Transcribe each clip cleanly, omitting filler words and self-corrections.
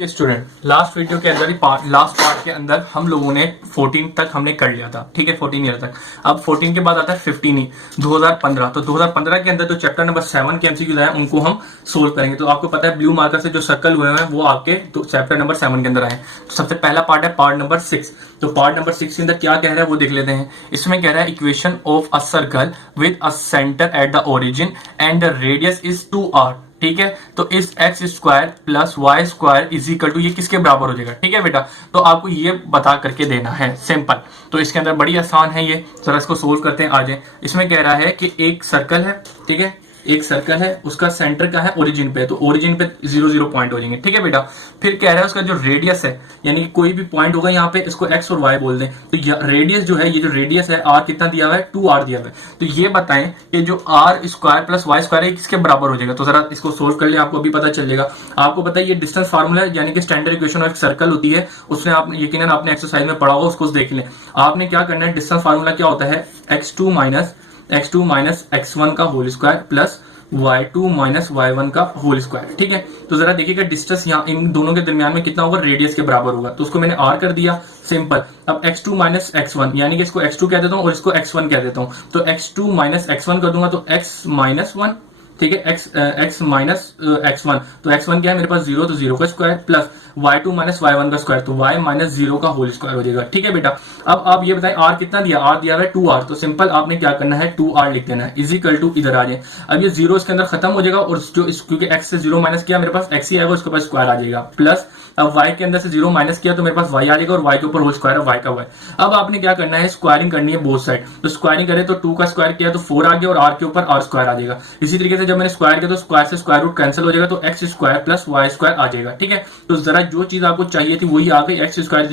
के student, last video के अंदर लास्ट पार्ट के अंदर हम लोगों ने 14 तक हमने कर लिया था। ठीक है, 14 ईयर तक। अब 14 के बाद आता है 15 2015। तो 2015 के अंदर जो चैप्टर नंबर 7 के एमसीक्यूज आए उनको हम सोल्व करेंगे। तो आपको पता है ब्लू मार्कर से जो सर्कल हुए हैं वो आपके तो चैप्टर नंबर 7 के अंदर आए। तो सबसे पहला पार्ट है पार्ट नंबर 6। तो पार्ट नंबर 6 के अंदर क्या कह रहा है वो देख लेते हैं। इसमें कह रहा है equation of a circle with a centre at the origin and the radius is 2r। ठीक है, तो इस x square plus Y square is equal to ये किसके बराबर हो जाएगा। ठीक है बेटा, तो आपको ये बता करके देना है, सिंपल। तो इसके अंदर बड़ी आसान है ये, जरा इसको सोल्व करते हैं। आज इसमें कह रहा है कि एक सर्कल है, ठीक है, एक सर्कल है, उसका सेंटर का है ओरिजिन पे, तो ओरिजिन पे 0 0 पॉइंट हो जाएंगे। ठीक है बेटा, फिर कह रहा है उसका जो रेडियस है, यानी कि कोई भी पॉइंट होगा यहाँ पे, इसको एक्स और वाई बोल दें। तो रेडियस जो है, ये जो रेडियस है आर कितना दिया हुआ है, 2r दिया हुआ है। तो ये बताएं कि जो r square plus Y square है किसके बराबर हो जाएगा। तो जरा इसको सोल्व कर ले, आपको अभी पता चलेगा। आपको पता है ये डिस्टेंस फार्मूला है, यानी कि स्टैंडर्ड इक्वेशन ऑफ सर्कल होती है, उसने आपने यकीनन आपने एक्सरसाइज में पढ़ा होगा, उसको देख लें। आपने क्या करना है, डिस्टेंस फार्मूला क्या होता है, x2 माइनस x1 का whole square plus y2 minus y1 का होल स्क्वायर। ठीक है, तो जरा देखिएगा डिस्टेंस यहाँ इन दोनों के दरमियान में कितना होगा, रेडियस के बराबर होगा। तो उसको मैंने r कर दिया, सिंपल। अब x2 माइनस x1, यानी कि इसको x2 कह देता हूँ और इसको x1 कह देता हूँ। तो x2 माइनस x1 कर दूंगा तो x माइनस 1, ठीक है, x माइनस x1, तो x1 क्या है मेरे पास 0, तो 0 का square plus y2 minus y1 का स्क्वायर, तो y माइनस 0 का होल स्क्वायर हो जाएगा। ठीक है बेटा, अब आप ये बताएं r कितना दिया, r दिया है 2r। तो सिंपल आपने क्या करना है, 2r लिख देना है, इज इक्वल टू, इधर आ जाए। अब ये 0 इसके अंदर खत्म हो जाएगा और जो क्योंकि x से 0 माइनस किया मेरे पास x ही आएगा, उसके पास स्क्वायर आ जाएगा प्लस। अब y के अंदर से 0 माइनस किया तो मेरे पास y आ जाएगा और y के ऊपर होल स्क्वायर है y का y। अब आपने क्या करना है, स्क्वायरिंग करनी है बोथ साइड। तो स्क्वायरिंग करें तो 2 का स्क्वायर किया तो 4 आ गया और r के ऊपर r स्क्वायर आ जाएगा। इसी तरीके से जब मैंने स्क्वायर किया तो स्क्वायर से स्क्वायर रूट कैंसिल हो जाएगा, तो x square plus y square आ जाएगा। ठीक है, तो जरा जो चीज आपको चाहिए थी वही आ गई, x square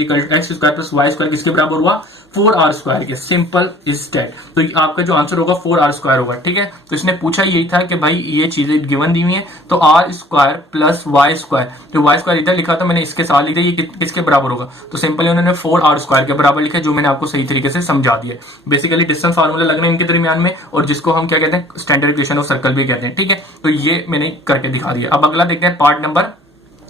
plus y square किसके बराबर हुआ, 4r स्क्वायर के। Simple is that. तो आपका जो आंसर होगा 4r स्क्वायर होगा। ठीक है, तो इसने पूछा यही था कि भाई ये चीजें गिवन दी हुई है, तो r square plus y square, तो y स्क्वायर इधर लिखा था मैंने, इसके साथ लिखा, ये किसके बराबर होगा। तो सिंपली उन्होंने 4r स्क्वायर के बराबर लिखा, जो मैंने आपको सही तरीके से समझा दिया। बेसिकली डिस्टेंस फार्मूला लगना इनके दरमियान में, और जिसको हम क्या कहते हैं, स्टैंडर्ड इक्वेशन ऑफ सर्कल भी कहते हैं। ठीक है, तो ये मैंने करके दिखा दिया। अब अगला देखते हैं पार्ट नंबर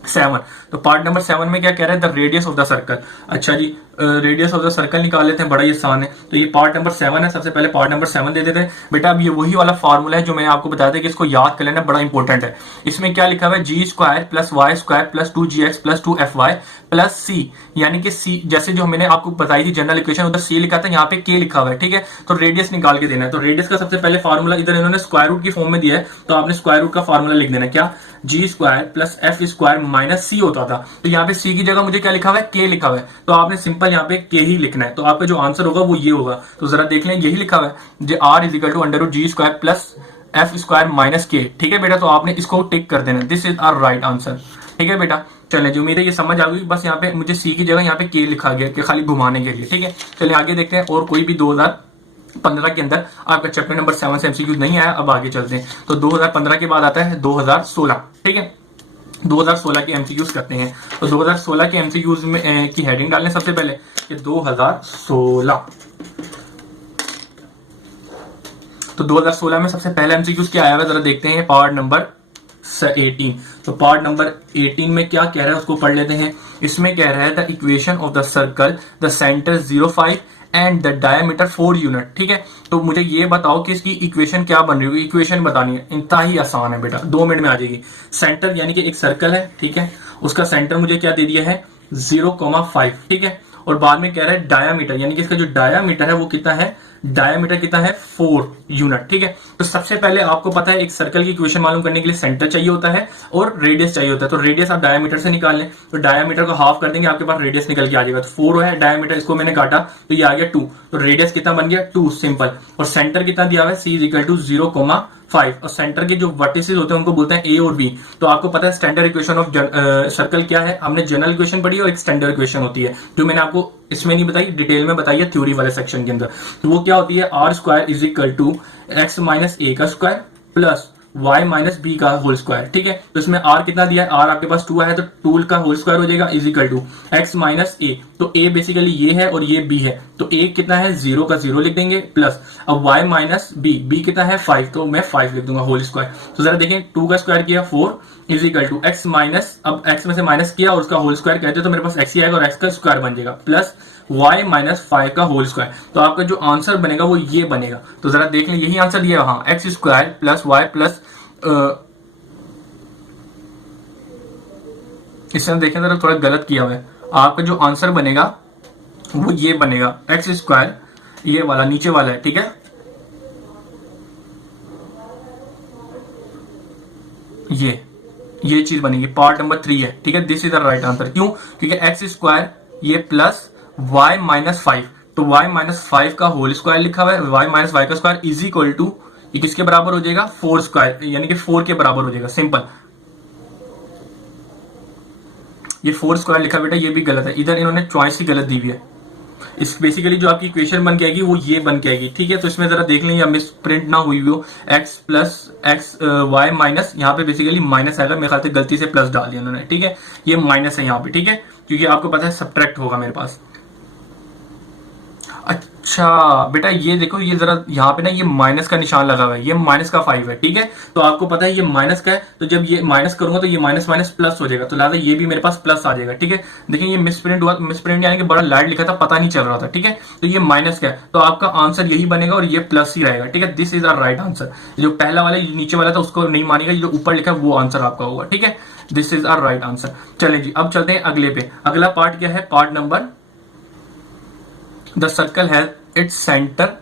7। तो पार्ट नंबर 7 में क्या कह रहा है, the radius of the circle. अच्छा जी, रेडियस ऑफ द सर्कल निकाल लेते हैं, बड़ा ही आसान है। तो ये पार्ट नंबर 7 है, सबसे पहले पार्ट नंबर 7 दे देते हैं बेटा। अब ये वही वाला फार्मूला है जो मैंने आपको बताया था कि इसको याद कर लेना, बड़ा इंपॉर्टेंट है। इसमें क्या लिखा हुआ है, G square plus Y square plus 2gx plus 2fy plus C, यानी कि सी जैसे जो मैंने आपको बताई थी जनरल इक्वेशन, उधर सी लिखा था, यहाँ पे के लिखा हुआ है। ठीक है, तो रेडियस निकाल के देना है। तो रेडियस का सबसे पहले फार्मूला इधर इन्होंने स्क्वायर रूट की फॉर्म में दिया है, तो आपने स्क्वायर रूट का फार्मूला लिख देना, क्या, G square plus F square minus C होता था। तो यहाँ पे सी की जगह मुझे क्या लिखा हुआ है, के लिखा हुआ है, तो आपने सिंपल यहाँ पे के ही लिखना है। तो आपका जो आंसर होगा वो ये होगा। तो जरा देख लें, यही लिखा हुआ है, r is equal to under root ji square plus F square minus k. ठीक है बेटा, तो आपने इसको टिक कर देना, this is our right answer. ठीक है बेटा, चलें, जो उम्मीद है ये समझ आ गई। बस यहाँ पे मुझे सी की जगह यहाँ पे के लिखा गया कि खाली घुमाने के लिए। ठीक है, चलिए आगे देखते हैं। और कोई भी 2015 के अंदर आपका चैप्टर नंबर 7 से एमसीक्यू नहीं आया, अब आगे चलते हैं। तो 2015 के बाद आता है 2016। ठीक है, 2016 के एमसीक्यूज करते हैं। तो 2016 के एमसीक्यूज में की हेडिंग डालने सबसे पहले कि 2016। तो 2016 में सबसे पहला एमसीक्यूज क्या आया है, जरा देखते हैं। Part number 18। तो पार्ट नंबर 18 में क्या कह रहा है उसको पढ़ लेते हैं। इसमें कह रहा है the equation of the circle, the centre 0.5 and the diameter 4 unit. ठीक है, तो मुझे ये बताओ कि इसकी इक्वेशन क्या बन रही होगी। इक्वेशन बतानी है, इंतहा ही आसान है बेटा, 2 मिनट में आ जाएगी। सेंटर यानी कि एक सर्कल है, ठीक है, उसका सेंटर मुझे क्या दे दिया है, 0,5। ठीक है, और बाद में कह रहा है डायामीटर, यानी कि इसका जो डायामीटर है वो कितना है, डायमीटर कितना है, 4 यूनिट। ठीक है, तो सबसे पहले आपको पता है एक सर्कल की इक्वेशन मालूम करने के लिए सेंटर चाहिए होता है और रेडियस चाहिए होता है। तो रेडियस आप डायमीटर से निकाल लें, तो डायमीटर को हाफ कर देंगे, आपके पास रेडियस निकल के आ जाएगा। तो 4 है डायमीटर, इसको मैंने काटा तो ये आ गया 2। तो रेडियस कितना बन गया, 2, सिंपल। और सेंटर कितना दिया हुआ है, सी इज इक्वल टू 0,5। और सेंटर के जो वर्टिसेस होते हैं उनको बोलते हैं ए और बी। तो आपको पता है स्टैंडर्ड इक्वेशन ऑफ सर्कल क्या है, हमने जनरल इक्वेशन पढ़ी और एक स्टैंडर्ड इक्वेशन होती है, जो मैंने आपको इसमें नहीं बताई, डिटेल में बताई है थ्योरी वाले सेक्शन के अंदर। तो वो क्या होती है, R square is equal to X minus A का square plus y minus B का होल स्क्वायर, ठीक है। तो इसमें r कितना दिया है, r आपके पास 2 है तो 2 का होल स्क्वायर हो जाएगा is equal to x minus A. तो a बेसिकली ये है और ये b है, तो a कितना है 0 का 0 लिख देंगे, प्लस अब y माइनस b कितना है 5, तो मैं 5 लिख दूंगा होल स्क्वायर। तो जरा देखें 2 का स्क्वायर किया 4 is equal to x minus, अब x में से माइनस किया और उसका होल स्क्वायर कहते तो मेरे पास x ही आएगा और x का स्क्वायर बन जाएगा, प्लस y माइनस 5 का होल स्क्वायर। तो आपका जो आंसर बनेगा वो ये बनेगा। तो जरा देख लें यही आंसर दिया, हाँ x square plus y plus, इसमें देखें जरा थोड़ा गलत किया हुआ है। आपका जो आंसर बनेगा वो ये बनेगा, एक्स स्क्वायर ये वाला नीचे वाला है, ठीक है, ये चीज बनेगी, पार्ट नंबर 3 है, ठीक है। This is the right answer. क्यों? क्योंकि एक्स स्क्वायर ये प्लस y माइनस 5, तो y माइनस 5 का होल स्क्वायर लिखा हुआ है, y माइनस y का स्क्वायर इज इक्वल टू ये किसके बराबर हो जाएगा 4 स्क्वायर, यानी कि 4 के बराबर हो जाएगा, सिंपल। ये 4 स्क्वायर लिखा बेटा ये भी गलत है, इधर इन्होंने चॉइस ही गलत दी हुई है। इस बेसिकली जो आपकी इक्वेशन बन के आएगी वो ये बन के आएगी, ठीक है। तो इसमें जरा देख लें या मिस प्रिंट ना हुई हो, x plus x y minus, यहाँ पे बेसिकली माइनस आएगा, मेरे ख्याल से गलती से प्लस डाल दिया उन्होंने, ठीक है। ये माइनस है यहाँ पे, ठीक है, क्योंकि आपको पता है सब्ट्रैक्ट होगा मेरे पास। अच्छा बेटा ये देखो, ये जरा यहाँ पे ना ये माइनस का निशान लगा हुआ है, ये माइनस का 5 है, ठीक है। तो आपको पता है ये माइनस का है, तो जब ये माइनस करूंगा तो ये माइनस माइनस प्लस हो जाएगा, तो लिहाजा ये भी मेरे पास प्लस आ जाएगा, ठीक है। देखिए ये मिसप्रिंट हुआ, मिसप्रिंट यानी कि बड़ा लाइट लिखा था, पता नहीं चल रहा था, ठीक है। तो ये माइनस का है, तो आपका आंसर यही बनेगा और ये प्लस ही रहेगा, ठीक है। This is our right answer. जो पहला वाला नीचे वाला था उसको नहीं मानेगा, जो ऊपर लिखा है वो आंसर आपका होगा, ठीक है। This is our right answer. चले जी अब चलते हैं अगले पे। अगला पार्ट क्या है, part number, the circle has its centre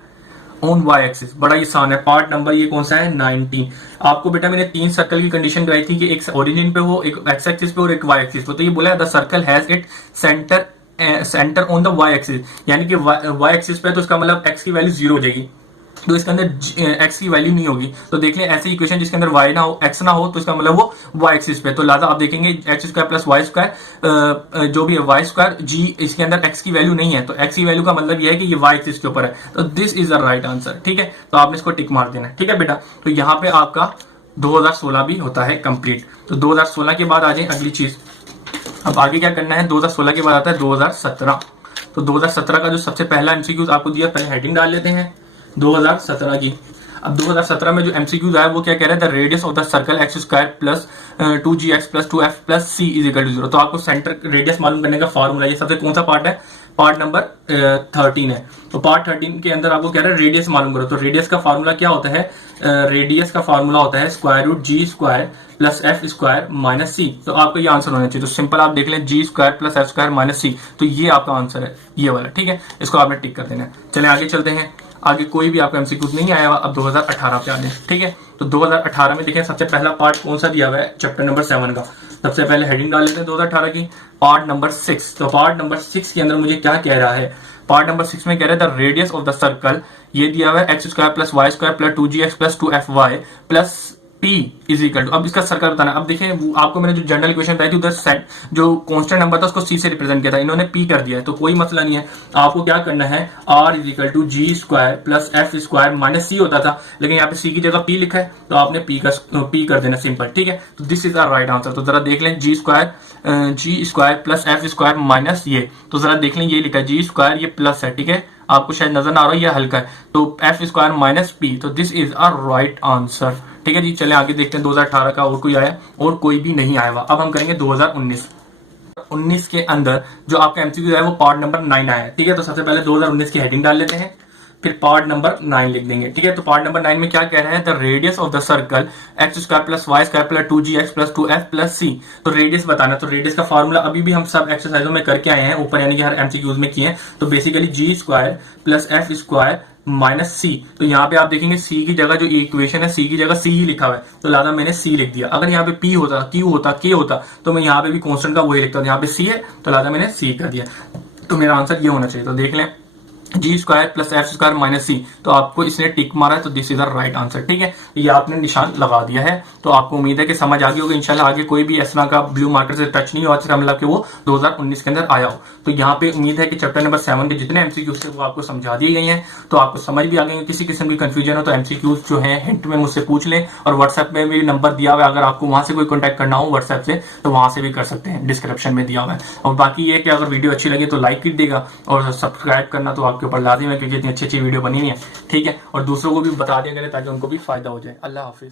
on y axis. बड़ा आसान है, पार्ट नंबर ये कौन सा है 19। आपको बेटा मैंने 3 सर्कल की कंडीशन कराई थी कि एक ओरिजिन पे हो, एक एक्स एक्सिस पे और एक वाई एक्सिस पे। तो ये बोला the circle has it centre on the y axis, यानी कि वाई एक्सिस पे तो इसका मतलब एक्स की वैल्यू 0 हो जाएगी, तो इसके अंदर एक्स की वैल्यू नहीं होगी। तो देख लें ऐसी इक्वेशन जिसके अंदर वाई ना हो, एक्स ना हो, तो इसका मतलब वो वाई एक्सिस पे। तो लादा आप देखेंगे x square plus Y square जो भी है वाई स्क्वायर जी, इसके अंदर एक्स की वैल्यू नहीं है, तो एक्स की वैल्यू का मतलब ये है कि ये वाई एक्सिस के ऊपर है। तो this is the right answer, ठीक है। तो आपने इसको टिक मार देना है, ठीक है बेटा। तो यहाँ पे आपका 2016 भी होता है कंप्लीट। तो 2016 के बाद आ जाए अगली चीज। अब आगे क्या करना है, 2016 के बाद आता है 2017। तो 2017 का जो सबसे पहला एमसीक्यू आपको दिया, पहले हेडिंग डाल लेते हैं 2017 की। अब 2017 में जो एमसीक्यूज आया वो क्या कह रहा है, the radius of the circle x square plus 2gx plus 2f plus c is equal to 0। तो आपको सेंटर रेडियस मालूम करने का फॉर्मूला, ये सबसे कौन सा पार्ट है, पार्ट नंबर 13 है। तो पार्ट 13 के अंदर आपको कह रहा है रेडियस मालूम करो। तो रेडियस का फॉर्मूला क्या होता है, रेडियस का फॉर्मूला होता है स्क्वायर रूट जी square plus F square minus C. तो आपको ये आंसर होना चाहिए। तो सिंपल आप देख लें G square plus F square minus C, तो ये आपका आंसर है ये वाला, ठीक है। इसको आपने टिक कर देना है। चले आगे चलते हैं। आगे कोई भी आपका एमसीक्यूज नहीं आया हुआ, अब 2018 पे आ जाए, ठीक है। तो 2018 में देखें सबसे पहला पार्ट कौन सा दिया हुआ है, चैप्टर नंबर 7 का। सबसे पहले हेडिंग डाल लेते हैं 2018 की, पार्ट नंबर 6। तो पार्ट नंबर 6 के अंदर मुझे क्या कह रहा है, पार्ट नंबर 6 में कह रहा है the radius of the circle, ये दिया हुआ है x square plus Y square plus 2gx plus 2fy plus P is equal to, अब इसका सर्कल बताना। अब देखें आपको मैंने जो जनरल इक्वेशन बताई थी उधर सेट जो कांस्टेंट नंबर था उसको C से रिप्रेजेंट किया था, इन्होंने P कर दिया है, तो कोई मसला नहीं है। आपको क्या करना है, R is equal to g square plus F square minus C होता था, लेकिन यहाँ पे C की जगह P लिखा है, तो आपने P कर देना सिंपल, ठीक है। तो this is our right answer. तो जरा देख लें G square plus F square minus ये, तो जरा देख लें ये लिखा है जी स्क्वायर, ये प्लस है, ठीक है, आपको शायद नजर ना आ रहा है, ये हल्का है, तो एफ स्क्वायर माइनस पी। तो this is our right answer, ठीक है जी। चले आगे देखते हैं 2018 का और कोई आया, और कोई भी नहीं आया हुआ। अब हम करेंगे 2019 के अंदर जो आपका एमसीक्यू है वो पार्ट नंबर 9 आया है, ठीक है। तो सबसे पहले 2019 की हेडिंग डाल लेते हैं, फिर पार्ट नंबर 9 लिख देंगे, ठीक है। तो पार्ट नंबर 9 में क्या कह रहे हैं, the radius of the circle x square plus Y square plus 2gx plus 2f plus c। तो रेडियस बताना। तो रेडियस का फॉर्मूला अभी भी हम सब एक्सरसाइजों में करके आए हैं ऊपर, यानी कि हर एमसीक्यूज में किए हैं। तो basically G square plus F square minus C. तो यहाँ पे आप देखेंगे सी की जगह जो इक्वेशन है सी की जगह सी ही लिखा हुआ है, तो लिहाजा मैंने सी लिख दिया। अगर यहाँ पे पी होता, क्यू होता, के होता, तो मैं यहाँ पे भी कॉन्स्टेंट का वही लिखता हूँ। यहाँ पे सी है तो लिहाजा मैंने सी कर दिया। तो मेरा आंसर ये होना चाहिए। तो देख लें G square plus F square minus C, तो आपको इसने टिक मारा है, तो this is the right answer. ठीक है, ये आपने निशान लगा दिया है। तो आपको उम्मीद है कि समझ आ गई होगी इंशाल्लाह। आगे कोई भी इस तरह का ब्लू मार्कर से टच नहीं हुआ, इसका मतलब कि वो 2019 के अंदर आया हो। तो यहाँ पे उम्मीद है कि चैप्टर नंबर 7 के जितने एमसीक्यूज थे वो आपको समझा दिए गए हैं, तो आपको समझ भी आ गई है। किसी किस्म की कंफ्यूजन हो तो एमसीक्यूज जो है हिंट में मुझसे पूछ लें, और व्हाट्सएप में भी नंबर दिया हुआ है, अगर आपको वहां से कोई कॉन्टैक्ट करना हो व्हाट्सएप से तो वहां से भी कर सकते हैं, डिस्क्रिप्शन में दिया हुआ है। और बाकी ये कि अगर वीडियो अच्छी लगी तो लाइक कर देगा, और सब्सक्राइब करना तो आपके ऊपर लाजिम है, क्योंकि इतनी अच्छी अच्छी वीडियो बनी हुई है। ठीक है, और दूसरों को भी बता दिया करें ताकि उनको भी फायदा हो जाए। अल्लाह हाफिज।